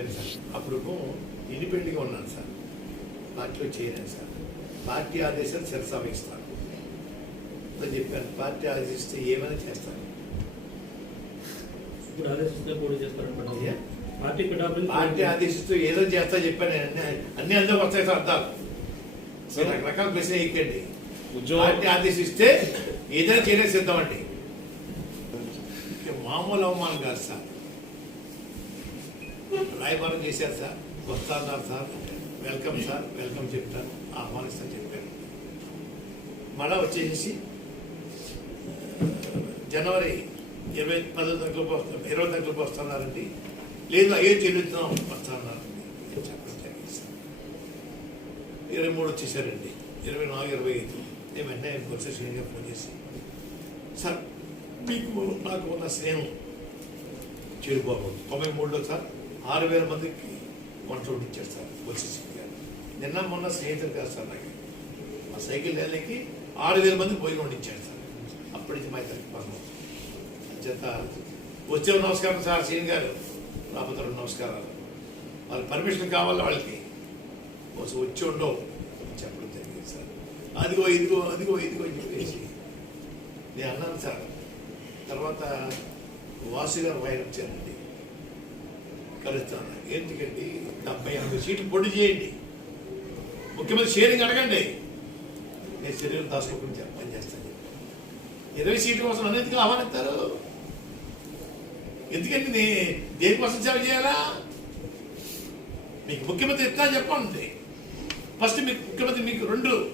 చెప్పాను సార్. అప్పుడు ఇండిపెండెంట్గా ఉన్నాను సార్. పార్టీలో చేరాను సార్. పార్టీ ఆదేశాలు శిరసావహిస్తాను. అని చెప్పాను. పార్టీ ఆదేశిస్తే ఏమైనా చేస్తాను? పార్టీ ఆదేశిస్తూ ఏదో చేస్తా చెప్పాను. నేను. అన్ని అన్ని అందరూ వస్తాయి సార్ అర్థాలు. మీరు రకరకాల ప్రశ్న ఎక్కండి పార్టీ ఆదేశిస్తే ఏదైనా చేయడానికి సిద్ధమండి. ఇక మామూలు అవమానం కాదు సార్. రాయబారం చేశారు సార్. వస్తాన్నారు సార్. Welcome sir. వెల్కమ్ చెప్తాను ఆహ్వానిస్తాను చెప్పాను మళ్ళా వచ్చేసి జనవరి ఇరవై పదో తగ్గులకు వస్తాం ఇరవై తగ్గులకు వస్తున్నారండి. లేదు అయ్యో చెల్లిద్దాం వస్తున్నారండి చెప్పడం ఇరవై మూడు వచ్చేసారండి. ఇరవై నాలుగు ఇరవై ఐదు. నేను వెంటనే వచ్చే శ్రేణిగా ఫోన్ చేసి సార్ మీకు నాకు ఉన్న స్నేహం చెడిపోకూడదు తొంభై మూడులో సార్. ఆరు వేల మందికి వంట ఇచ్చారు సార్ వచ్చేసి గారు నిన్న మొన్న స్నేహితులు కాదు సార్ నాకు. మా సైకిల్ ర్యాలీకి ఆరు వేల మంది భోజనం వండించారు సార్ అప్పటి నుంచి మా ఇద్దరికి పర్వం చేత వచ్చే నమస్కారం సార్ సీన్ గారు. రాబోతున్న నమస్కారాలు. వాళ్ళ పర్మిషన్ కావాలి వాళ్ళకి. కోసం వచ్చి ఉండవు చెప్పడం జరిగింది సార్. అదిగో ఇదిగో అదిగో ఇదిగో అని చెప్పేసి నేను అన్నాను సార్. తర్వాత వాసు గారు వైరప్ వచ్చారండి కలుస్తాను. ఎందుకండి డెబ్బై ఎనభై సీట్లు పొడి చేయండి. ముఖ్యమంత్రి షేరింగ్ అడగండి. నేను శరీరం దాచుకోకుండా పని చేస్తాను. ఇరవై సీట్ల కోసం అనేది ఆహ్వానిస్తారు ఎందుకంటే నే దేనికోసం సేవ చేయాలా? మీకు ముఖ్యమంత్రి ఎట్లా చెప్పండి? ఫస్ట్ మీకు ముఖ్యమంత్రి మీకు రెండు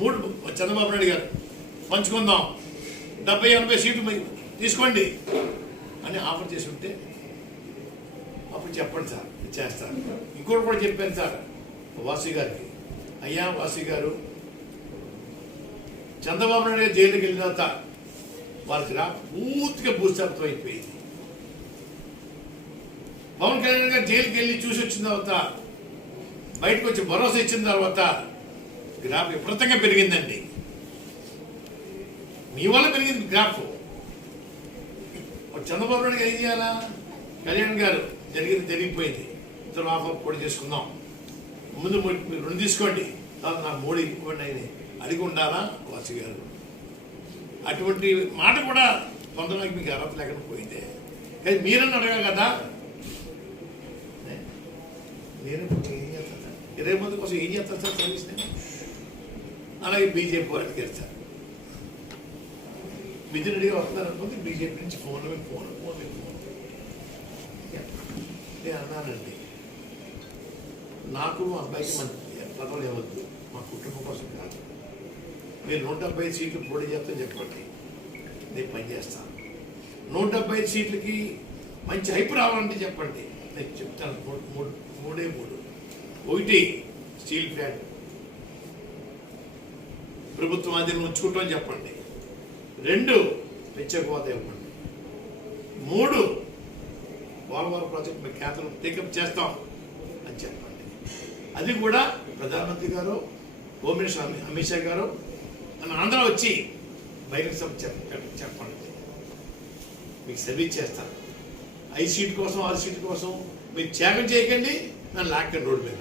మూడు చంద్రబాబు నాయుడు గారు పంచుకుందాం. డెబ్బై ఎనభై సీట్లు తీసుకోండి. అని ఆఫర్ చేసి ఉంటే అప్పుడు చెప్పండి సార్ చేస్తాను. ఇంకోటి కూడా చెప్పాను సార్ వాసు గారికి. అయ్యా వాసు గారు చంద్రబాబు నాయుడు గారు జైలుకి వెళ్ళిన తర్వాత వారికి రా పూర్తిగా భూస్థాపితం అయిపోయింది. పవన్ కళ్యాణ్ గారు జైలుకి వెళ్ళి చూసి వచ్చిన తర్వాత బయటకు వచ్చి భరోసా ఇచ్చిన తర్వాత గ్రాఫ్ విపరీతంగా పెరిగిందండి. మీ వల్ల పెరిగింది గ్రాఫ్. చంద్రబాబు నాయుడు గారు ఏం చేయాలా? కళ్యాణ్ గారు జరిగింది జరిగిపోయింది. ఇద్దరు ఆఫర్ పొడి చేసుకుందాం. ముందు మీరు రెండు తీసుకోండి. తర్వాత నాకు మూడు ఇవ్వండి ఆయన అడిగి ఉండాలా? వాసు గారు. అటువంటి మాట కూడా పొందడానికి మీకు అర్హత లేకుండా పోయిందే కానీ మీరని అడగాలి కదా? నేను ఏం చేస్తాను ఇరవై మంది కోసం ఏం చేస్తాను సార్ సర్వీస్ నేను అలాగే బీజేపీ వాళ్ళకి వెళ్తాను మిథునుడిగా వస్తున్నారు అనుకుంటే బీజేపీ నుంచి ఫోన్ ఫోన్ నేను అన్నానండి. నాకు మా అబ్బాయికి మన పదవులు ఇవ్వద్దు. మా కుటుంబం కోసం కాదు. మీరు నూట డెబ్బై సీట్లు పోటీ చేస్తాను చెప్పండి. నేను పని చేస్తాను నూట డెబ్బై సీట్లకి మంచి హైప్ రావాలంటే చెప్పండి. నేను చెప్తాను. మూడు మూడే మూడు ఒకటి స్టీల్ ప్లాంట్. ప్రభుత్వం అది ఉంచుకుంటామని చెప్పండి. రెండు పెంచకపోతే ఇవ్వండి. మూడు పోలవరం ప్రాజెక్ట్ మీ కేంద్రం టేకప్ చేస్తాం అని చెప్పండి. అది కూడా ప్రధానమంత్రి గారు హోమ్ మినిస్టర్ అమిత్ షా గారు మన ఆంధ్ర వచ్చి బహిరంగ సభ చెప్పండి. మీకు సర్వీస్ చేస్తాను ఐదు సీట్ కోసం ఆరు సీట్ కోసం మీరు త్యాగం చేయకండి నన్ను లాక్కండి రోడ్డు మీద